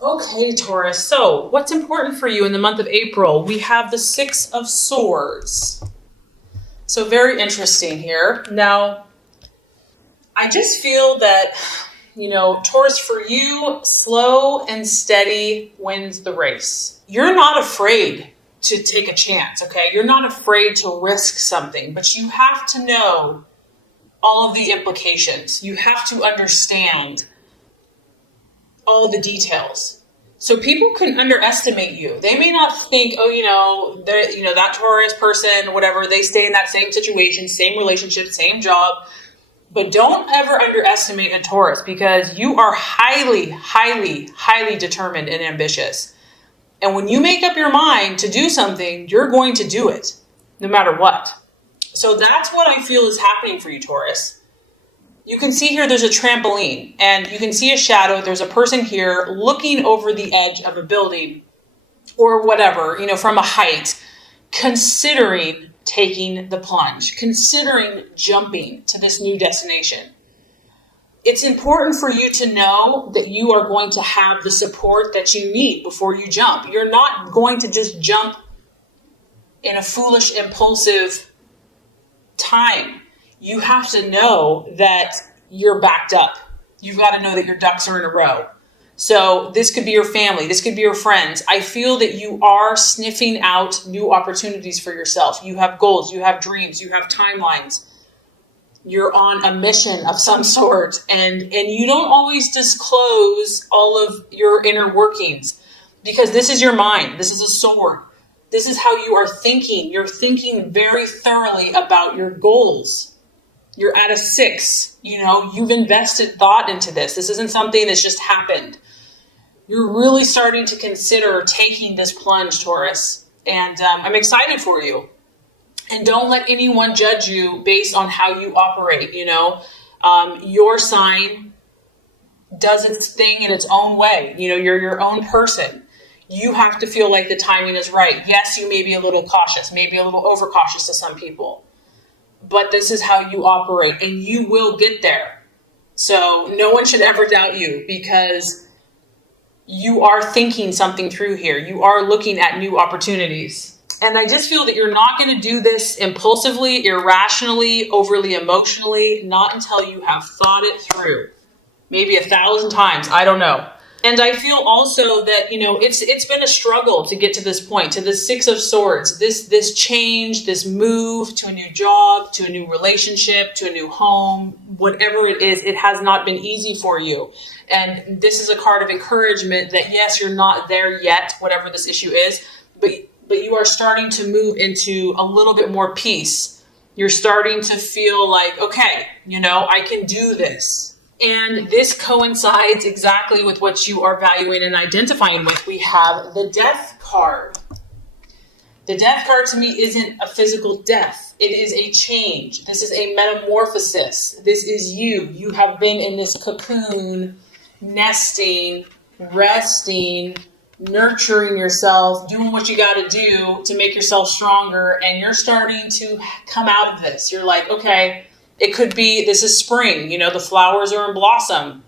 Okay, Taurus. So, what's important for you in the month of April? We have the Six of Swords. So, very interesting here. Now, I just feel that, Taurus, for you, slow and steady wins the race. You're not afraid to take a chance, okay? You're not afraid to risk something, but you have to know all of the implications. You have to understand all the details. So people can underestimate you. They may not think, that Taurus person, whatever, they stay in that same situation, same relationship, same job. But don't ever underestimate a Taurus because you are highly, highly, highly determined and ambitious. And when you make up your mind to do something, you're going to do it no matter what. So that's what I feel is happening for you, Taurus. You can see here there's a trampoline and you can see a shadow. There's a person here looking over the edge of a building or whatever, from a height, considering taking the plunge, considering jumping to this new destination. It's important for you to know that you are going to have the support that you need before you jump. You're not going to just jump in a foolish, impulsive time. You have to know that you're backed up. You've got to know that your ducks are in a row. So this could be your family. This could be your friends. I feel that you are sniffing out new opportunities for yourself. You have goals, you have dreams, you have timelines. You're on a mission of some sort, and you don't always disclose all of your inner workings because this is your mind. This is a sword. This is how you are thinking. You're thinking very thoroughly about your goals. You're at a 6. You've invested thought into this. This isn't something that's just happened. You're really starting to consider taking this plunge, Taurus. And I'm excited for you. And don't let anyone judge you based on how you operate. Your sign does its thing in its own way. You're your own person. You have to feel like the timing is right. Yes, you may be a little cautious, maybe a little overcautious to some people. But this is how you operate and you will get there. So no one should ever doubt you because you are thinking something through here. You are looking at new opportunities. And I just feel that you're not going to do this impulsively, irrationally, overly emotionally, not until you have thought it through. Maybe 1,000 times. I don't know. And I feel also that, it's been a struggle to get to this point, to the 6 of Swords, this change, this move to a new job, to a new relationship, to a new home, whatever it is, it has not been easy for you. And this is a card of encouragement that, yes, you're not there yet, whatever this issue is, but you are starting to move into a little bit more peace. You're starting to feel like, okay, I can do this. And this coincides exactly with what you are valuing and identifying with. We have the Death card. The Death card to me isn't a physical death. It is a change. This is a metamorphosis. This is you. You have been in this cocoon, nesting, resting, nurturing yourself, doing what you got to do to make yourself stronger. And you're starting to come out of this. You're like, okay, it could be, this is spring, the flowers are in blossom.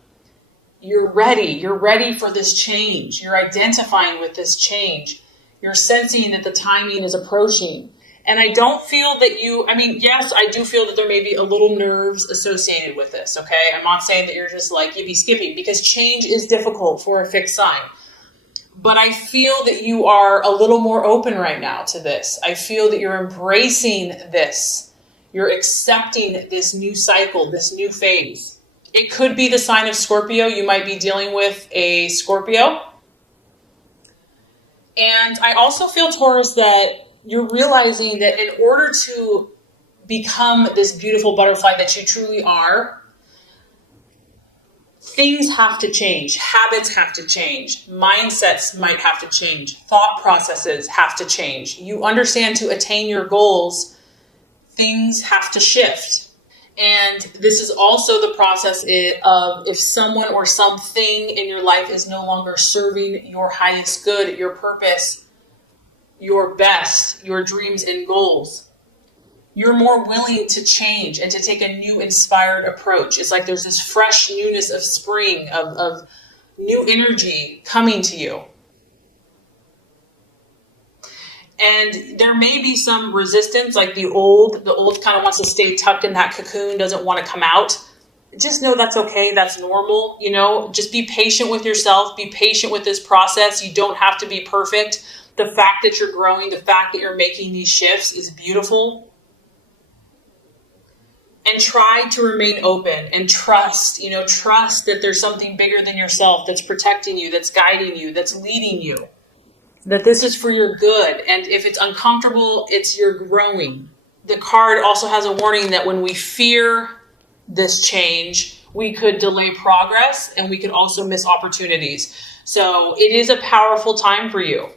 You're ready. You're ready for this change. You're identifying with this change. You're sensing that the timing is approaching. And I don't feel that yes, I do feel that there may be a little nerves associated with this, okay? I'm not saying that you're just like yippee skippy because change is difficult for a fixed sign. But I feel that you are a little more open right now to this. I feel that you're embracing this. You're accepting this new cycle, this new phase. It could be the sign of Scorpio. You might be dealing with a Scorpio. And I also feel, Taurus, that you're realizing that in order to become this beautiful butterfly that you truly are, things have to change. Habits have to change. Mindsets might have to change. Thought processes have to change. You understand to attain your goals, things have to shift. And this is also the process of if someone or something in your life is no longer serving your highest good, your purpose, your best, your dreams and goals, you're more willing to change and to take a new inspired approach. It's like there's this fresh newness of spring, of new energy coming to you. And there may be some resistance, like the old kind of wants to stay tucked in that cocoon, doesn't want to come out. Just know that's okay. That's normal. Just be patient with yourself. Be patient with this process. You don't have to be perfect. The fact that you're growing, the fact that you're making these shifts is beautiful. And try to remain open and trust that there's something bigger than yourself that's protecting you, that's guiding you, that's leading you. That this is for your good. And if it's uncomfortable, it's you're growing. The card also has a warning that when we fear this change, we could delay progress and we could also miss opportunities. So it is a powerful time for you.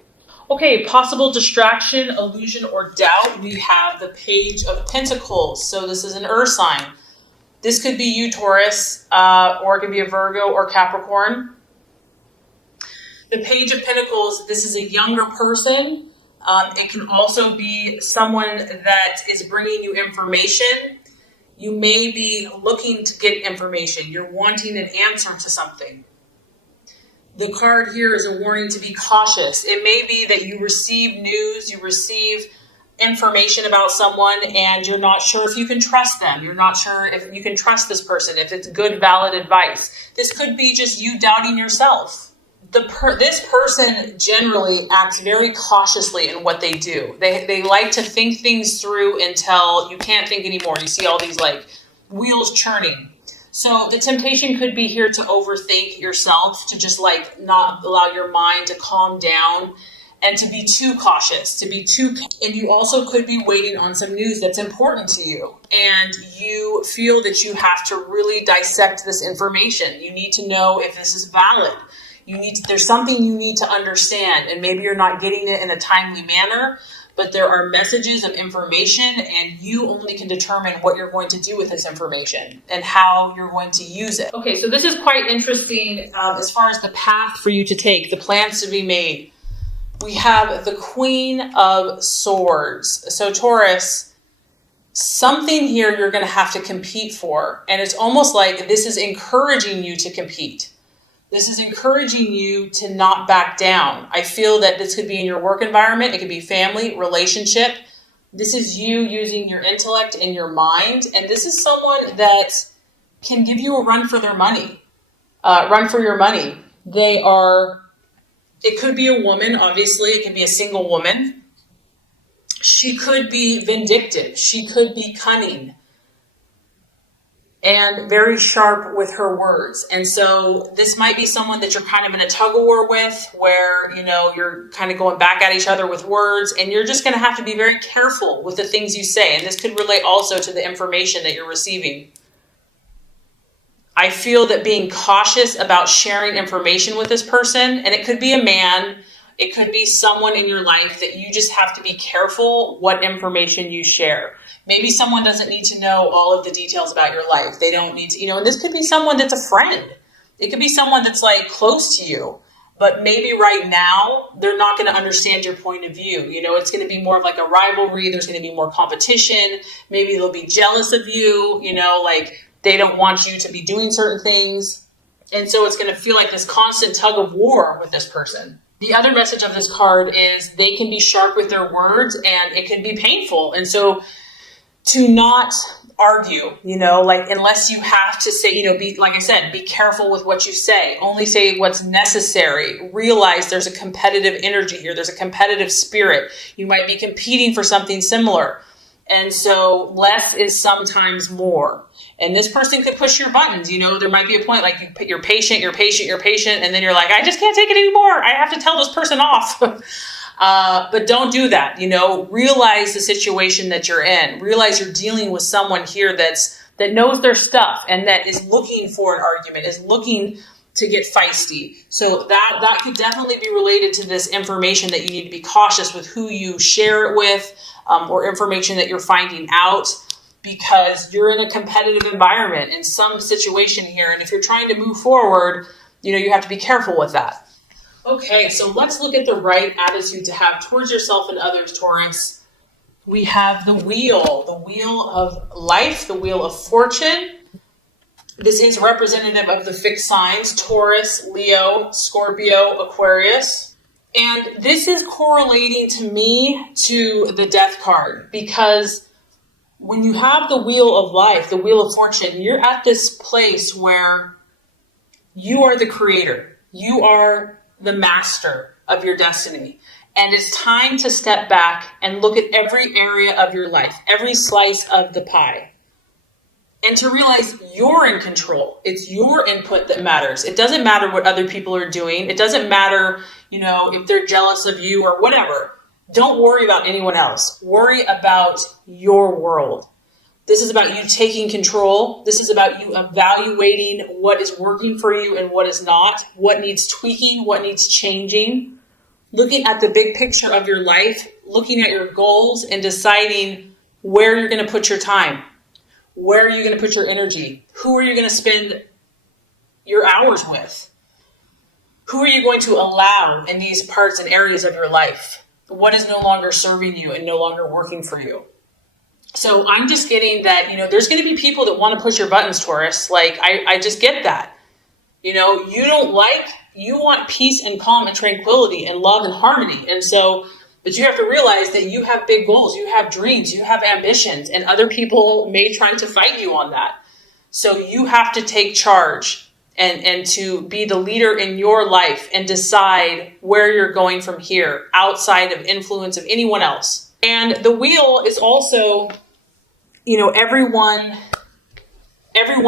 Okay, possible distraction, illusion, or doubt. We have the Page of Pentacles. So this is an earth sign. This could be you, Taurus, or it could be a Virgo or Capricorn. The Page of Pentacles, this is a younger person. It can also be someone that is bringing you information. You may be looking to get information. You're wanting an answer to something. The card here is a warning to be cautious. It may be that you receive news, you receive information about someone, and you're not sure if you can trust them. You're not sure if you can trust this person, if it's good, valid advice. This could be just you doubting yourself. This person generally acts very cautiously in what they do. They like to think things through until you can't think anymore. You see all these wheels churning. So the temptation could be here to overthink yourself, to just not allow your mind to calm down and to be too cautious, and you also could be waiting on some news that's important to you. And you feel that you have to really dissect this information. You need to know if this is valid. There's something you need to understand, and maybe you're not getting it in a timely manner, but there are messages of information, and you only can determine what you're going to do with this information and how you're going to use it. Okay, so this is quite interesting as far as the path for you to take, the plans to be made. We have the Queen of Swords. So Taurus, something here you're going to have to compete for, and it's almost like this is encouraging you to compete. This is encouraging you to not back down. I feel that this could be in your work environment. It could be family, relationship. This is you using your intellect and your mind. And this is someone that can give you a run for their money. Run for your money. It could be a woman, obviously. It could be a single woman. She could be vindictive. She could be cunning. And very sharp with her words. And so this might be someone that you're kind of in a tug of war with, where, you're kind of going back at each other with words, and you're just going to have to be very careful with the things you say. And this could relate also to the information that you're receiving. I feel that being cautious about sharing information with this person, and it could be a man, it could be someone in your life that you just have to be careful what information you share. Maybe someone doesn't need to know all of the details about your life. They don't need to, and this could be someone that's a friend. It could be someone that's close to you, but maybe right now they're not going to understand your point of view. It's going to be more of a rivalry. There's going to be more competition. Maybe they'll be jealous of you, they don't want you to be doing certain things. And so it's going to feel like this constant tug of war with this person. The other message of this card is they can be sharp with their words, and it can be painful. And so to not argue, unless you have to say, be careful with what you say. Only say what's necessary. Realize there's a competitive energy here. There's a competitive spirit. You might be competing for something similar. And so less is sometimes more. And this person could push your buttons. There might be a point you're patient, and then you're like, I just can't take it anymore. I have to tell this person off. But don't do that. Realize the situation that you're in. Realize you're dealing with someone here that knows their stuff and that is looking for an argument, is looking to get feisty. So that could definitely be related to this information that you need to be cautious with who you share it with, or information that you're finding out, because you're in a competitive environment in some situation here. And if you're trying to move forward, you have to be careful with that. Okay, so let's look at the right attitude to have towards yourself and others, Taurus. We have the wheel of life, the wheel of fortune. This is representative of the fixed signs, Taurus, Leo, Scorpio, Aquarius. And this is correlating to me to the death card, because when you have the wheel of life, the wheel of fortune, you're at this place where you are the creator. You are the master of your destiny. And it's time to step back and look at every area of your life, every slice of the pie, and to realize you're in control. It's your input that matters. It doesn't matter what other people are doing. It doesn't matter, if they're jealous of you or whatever. Don't worry about anyone else. Worry about your world. This is about you taking control. This is about you evaluating what is working for you and what is not, what needs tweaking, what needs changing, looking at the big picture of your life, looking at your goals and deciding where you're going to put your time. Where are you going to put your energy? Who are you going to spend your hours with? Who are you going to allow in these parts and areas of your life? What is no longer serving you and no longer working for you? So I'm just getting that, there's going to be people that want to push your buttons, Taurus. Like, I just get that. You want peace and calm and tranquility and love and harmony. And so, but you have to realize that you have big goals, you have dreams, you have ambitions, and other people may try to fight you on that. So you have to take charge and to be the leader in your life and decide where you're going from here, outside of influence of anyone else. And the wheel is also, everyone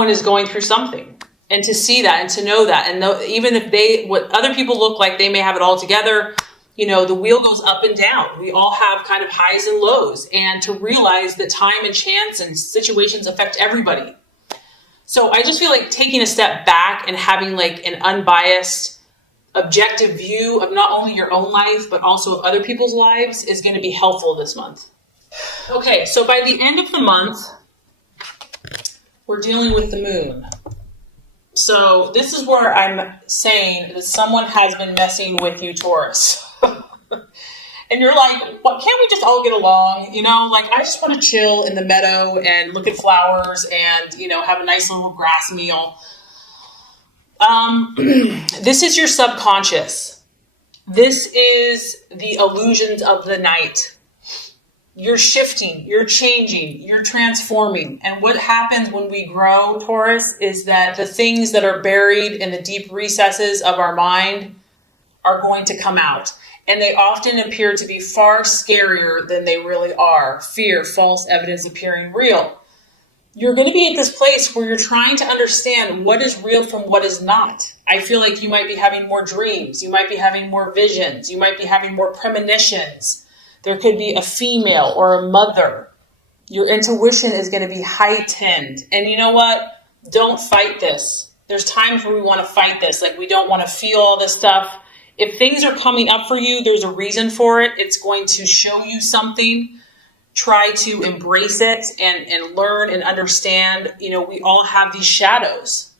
is going through something. And to see that and to know that, and even if what other people look like, they may have it all together, the wheel goes up and down. We all have kind of highs and lows, and to realize that time and chance and situations affect everybody. So I just feel like taking a step back and having like an unbiased, objective view of not only your own life, but also of other people's lives is going to be helpful this month. Okay, so by the end of the month, we're dealing with the moon. So this is where I'm saying that someone has been messing with you, Taurus. And you're like, well, can't we just all get along? I just want to chill in the meadow and look at flowers and, have a nice little grass meal. This is your subconscious. This is the illusions of the night. You're shifting, you're changing, you're transforming. And what happens when we grow, Taurus, is that the things that are buried in the deep recesses of our mind are going to come out. And they often appear to be far scarier than they really are. Fear, false evidence appearing real. You're going to be at this place where you're trying to understand what is real from what is not. I feel like you might be having more dreams. You might be having more visions. You might be having more premonitions. There could be a female or a mother. Your intuition is going to be heightened. And you know what? Don't fight this. There's times where we want to fight this. Like, we don't want to feel all this stuff. If things are coming up for you, there's a reason for it. It's going to show you something. Try to embrace it and learn and understand. We all have these shadows.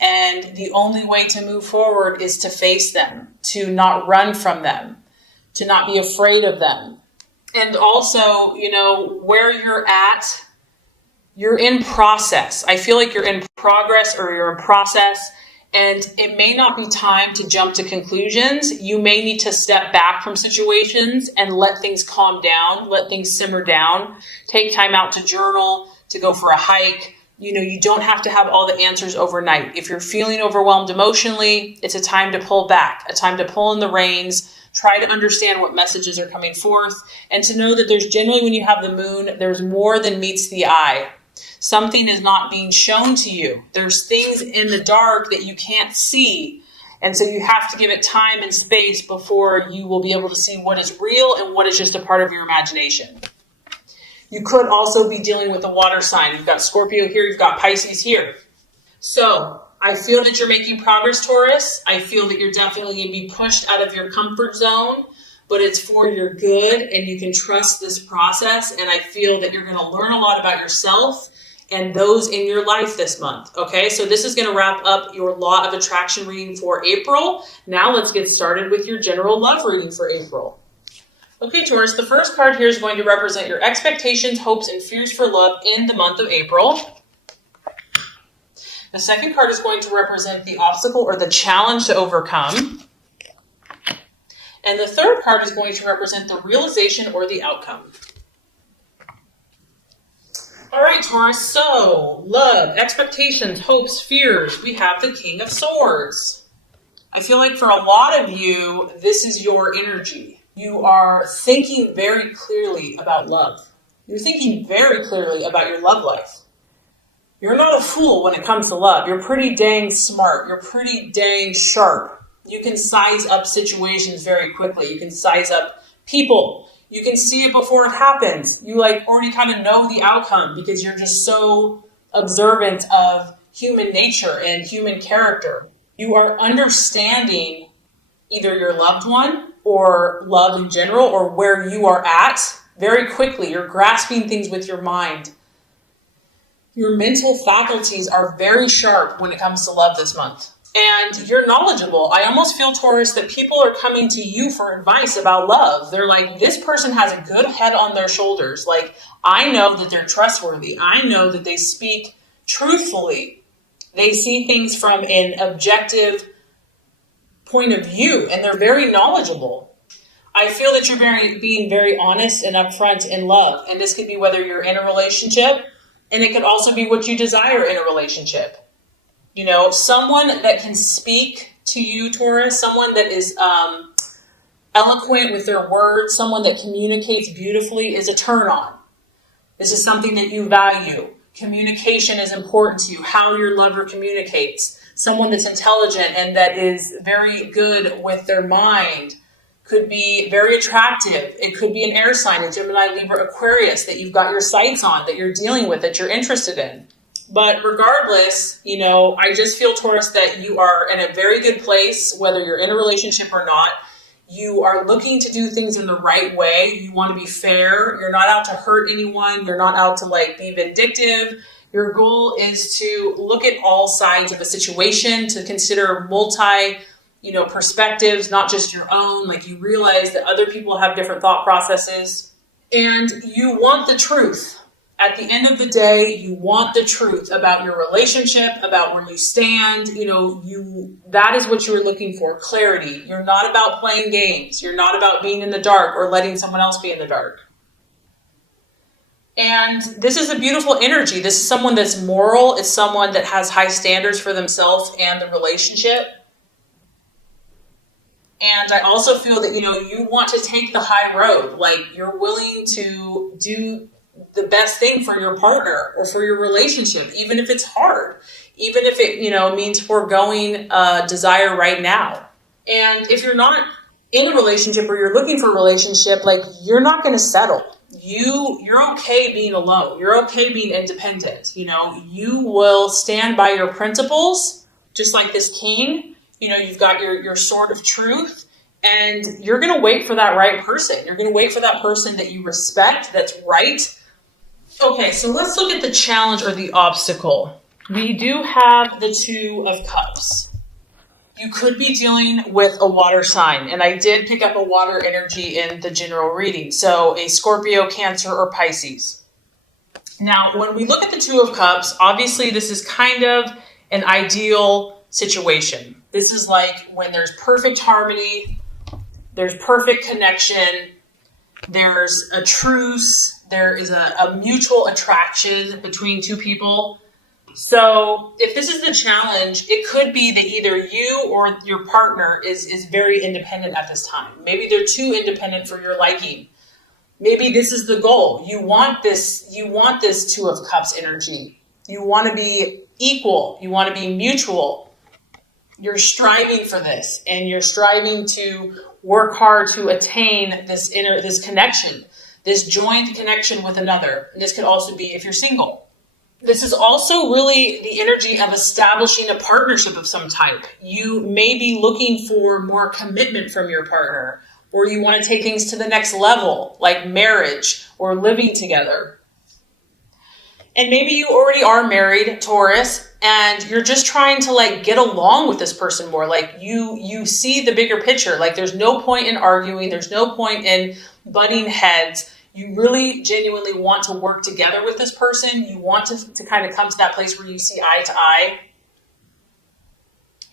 And the only way to move forward is to face them, to not run from them, to not be afraid of them. And also, where you're at, you're in process. I feel like you're in progress or you're in process. And it may not be time to jump to conclusions. You may need to step back from situations and let things calm down, let things simmer down, take time out to journal, to go for a hike. You don't have to have all the answers overnight. If you're feeling overwhelmed emotionally, it's a time to pull back, a time to pull in the reins, try to understand what messages are coming forth, and to know that there's generally, when you have the moon, there's more than meets the eye. Something is not being shown to you. There's things in the dark that you can't see. And so you have to give it time and space before you will be able to see what is real and what is just a part of your imagination. You could also be dealing with a water sign. You've got Scorpio here, you've got Pisces here. So I feel that you're making progress, Taurus. I feel that you're definitely going to be pushed out of your comfort zone, but it's for your good and you can trust this process. And I feel that you're going to learn a lot about yourself and those in your life this month. Okay, so this is going to wrap up your Law of Attraction reading for April. Now let's get started with your general love reading for April. Okay, Taurus, the first card here is going to represent your expectations, hopes, and fears for love in the month of April. The second card is going to represent the obstacle or the challenge to overcome. And the third card is going to represent the realization or the outcome. All right, Taurus, so love, expectations, hopes, fears. We have the King of Swords. I feel like for a lot of you, this is your energy. You are thinking very clearly about love. You're thinking very clearly about your love life. You're not a fool when it comes to love. You're pretty dang smart. You're pretty dang sharp. You can size up situations very quickly. You can size up people. You can see it before it happens. You already kind of know the outcome because you're just so observant of human nature and human character. You are understanding either your loved one or love in general or where you are at very quickly. You're grasping things with your mind. Your mental faculties are very sharp when it comes to love this month. And you're knowledgeable. I almost feel, Taurus, that people are coming to you for advice about love. They're like, this person has a good head on their shoulders. Like, I know that they're trustworthy. I know that they speak truthfully. They see things from an objective point of view, and they're very knowledgeable. I feel that you're being very honest and upfront in love. And this could be whether you're in a relationship, and it could also be what you desire in a relationship. You know, someone that can speak to you, Taurus, someone that is eloquent with their words, someone that communicates beautifully is a turn on. This is something that you value. Communication is important to you, how your lover communicates. Someone that's intelligent and that is very good with their mind could be very attractive. It could be an air sign, a Gemini, Libra, Aquarius that you've got your sights on, that you're dealing with, that you're interested in. But regardless, you know, I just feel, Taurus, that you are in a very good place, whether you're in a relationship or not. You are looking to do things in the right way. You want to be fair. You're not out to hurt anyone. You're not out to be vindictive. Your goal is to look at all sides of a situation, to consider perspectives, not just your own. Like, you realize that other people have different thought processes, and you want the truth. At the end of the day, you want the truth about your relationship, about where you stand. That is what you're looking for, clarity. You're not about playing games. You're not about being in the dark or letting someone else be in the dark. And this is a beautiful energy. This is someone that's moral. It's someone that has high standards for themselves and the relationship. And I also feel that, you want to take the high road. Like, you're willing to do the best thing for your partner or for your relationship, even if it's hard, even if it, means foregoing desire right now. And if you're not in a relationship or you're looking for a relationship, you're not going to settle. You're okay being alone. You're okay being independent. You will stand by your principles, just like this king. You've got your sword of truth, and you're going to wait for that right person. You're going to wait for that person that you respect, that's right. Okay, so let's look at the challenge or the obstacle. We do have the Two of Cups. You could be dealing with a water sign, and I did pick up a water energy in the general reading. So a Scorpio, Cancer, or Pisces. Now, when we look at the Two of Cups, obviously this is kind of an ideal situation. This is like when there's perfect harmony, there's perfect connection, there's a truce, there is a mutual attraction between two people. So if this is the challenge, it could be that either you or your partner is very independent at this time. Maybe they're too independent for your liking. Maybe this is the goal. You want this Two of Cups energy. You want to be equal. You want to be mutual. You're striving for this, and you're striving to work hard to attain this connection, this joined connection with another. And this could also be if you're single. This is also really the energy of establishing a partnership of some type. You may be looking for more commitment from your partner, or you want to take things to the next level, like marriage or living together. And maybe you already are married, Taurus, and you're just trying to get along with this person more. You see the bigger picture. There's no point in arguing. There's no point in butting heads. You really genuinely want to work together with this person. You want to kind of come to that place where you see eye to eye.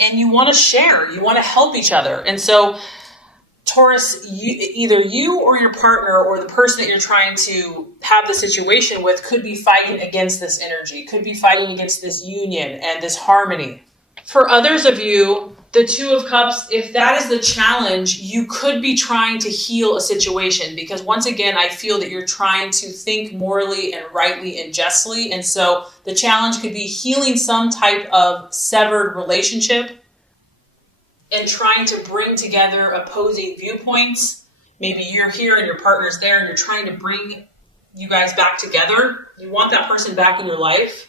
and you want to share, you want to help each other. And so Taurus, either you or your partner or the person that you're trying to have the situation with could be fighting against this energy, could be fighting against this union and this harmony. For others of you, the Two of Cups, if that is the challenge, you could be trying to heal a situation, because once again, I feel that you're trying to think morally and rightly and justly. And so the challenge could be healing some type of severed relationship and trying to bring together opposing viewpoints. Maybe you're here and your partner's there and you're trying to bring you guys back together. You want that person back in your life.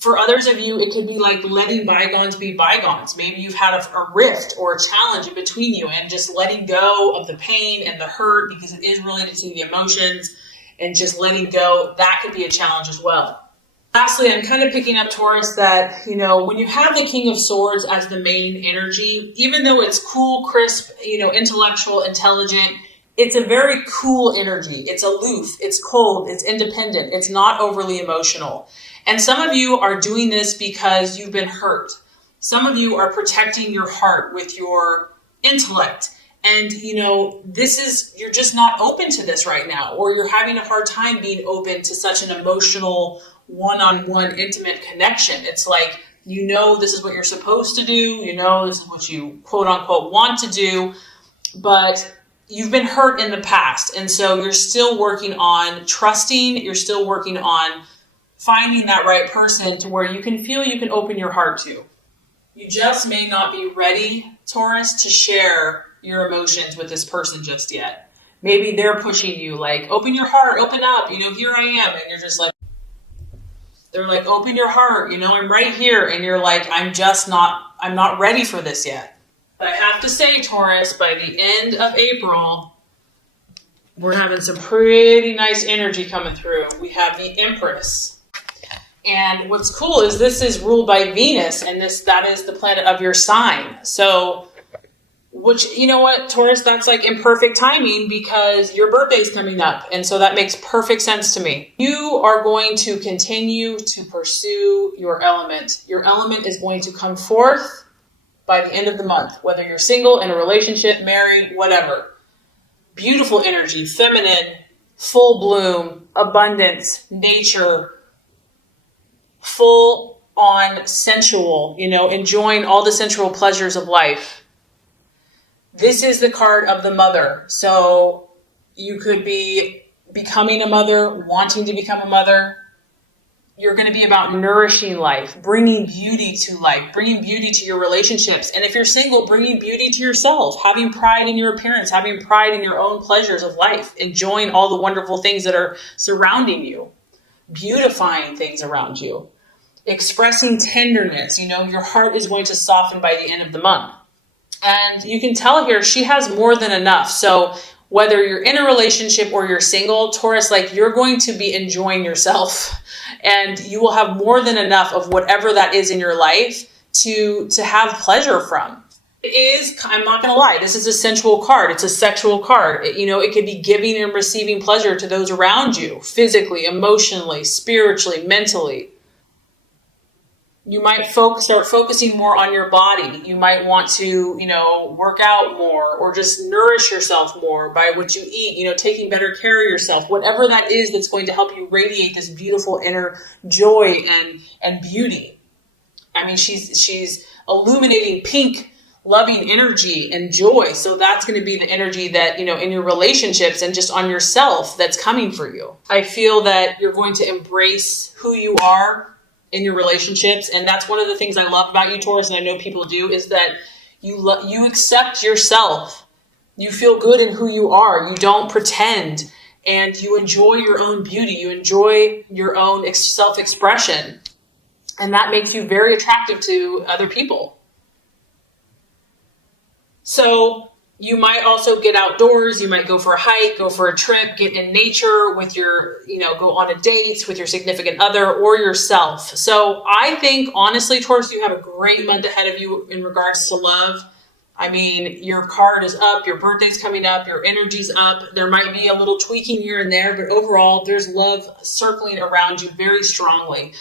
For others of you, it could be like letting bygones be bygones. Maybe you've had a rift or a challenge in between you, and just letting go of the pain and the hurt, because it is related to the emotions, and just letting go, that could be a challenge as well. Lastly, I'm kind of picking up, Taurus, that, when you have the King of Swords as the main energy, even though it's cool, crisp, intellectual, intelligent, it's a very cool energy. It's aloof, it's cold, it's independent, it's not overly emotional. And some of you are doing this because you've been hurt. Some of you are protecting your heart with your intellect. And, you're just not open to this right now, or you're having a hard time being open to such an emotional, one-on-one intimate connection. It's like, this is what you're supposed to do. This is what you quote unquote want to do, but you've been hurt in the past. And so you're still working on trusting. You're still working on finding that right person to where you can feel you can open your heart to. You just may not be ready, Taurus, to share your emotions with this person just yet. Maybe they're pushing you like, open your heart, open up, here I am. And you're just like, they're like, open your heart, I'm right here. And you're like, I'm not ready for this yet. But I have to say, Taurus, by the end of April, we're having some pretty nice energy coming through. We have the Empress. And what's cool is this is ruled by Venus, and that is the planet of your sign. So, which, Taurus, that's like imperfect timing because your birthday's coming up. And so that makes perfect sense to me. You are going to continue to pursue your element. Your element is going to come forth by the end of the month, whether you're single, in a relationship, married, whatever. Beautiful energy, feminine, full bloom, abundance, nature, full on sensual, enjoying all the sensual pleasures of life. This is the card of the mother. So you could be becoming a mother, wanting to become a mother. You're going to be about nourishing life, bringing beauty to life, bringing beauty to your relationships. And if you're single, bringing beauty to yourself, having pride in your appearance, having pride in your own pleasures of life, enjoying all the wonderful things that are surrounding you, beautifying things around you, expressing tenderness. Your heart is going to soften by the end of the month. And you can tell here, she has more than enough. So whether you're in a relationship or you're single, Taurus, you're going to be enjoying yourself, and you will have more than enough of whatever that is in your life to have pleasure from. It is, I'm not going to lie, this is a sensual card. It's a sexual card. It could be giving and receiving pleasure to those around you, physically, emotionally, spiritually, mentally. You might start focusing more on your body. You might want to, work out more, or just nourish yourself more by what you eat, taking better care of yourself, whatever that is that's going to help you radiate this beautiful inner joy and beauty. I mean, she's illuminating pink, loving energy and joy. So that's going to be the energy that, in your relationships and just on yourself that's coming for you. I feel that you're going to embrace who you are in your relationships. And that's one of the things I love about you, Taurus, and I know people do, is that you accept yourself. You feel good in who you are. You don't pretend, and you enjoy your own beauty. You enjoy your own self-expression. And that makes you very attractive to other people. So you might also get outdoors. You might go for a hike, go for a trip, get in nature with your, go on a date with your significant other or yourself. So I think, honestly, Taurus, you have a great month ahead of you in regards to love. I mean, your card is up, your birthday's coming up, your energy's up. There might be a little tweaking here and there, but overall, there's love circling around you very strongly.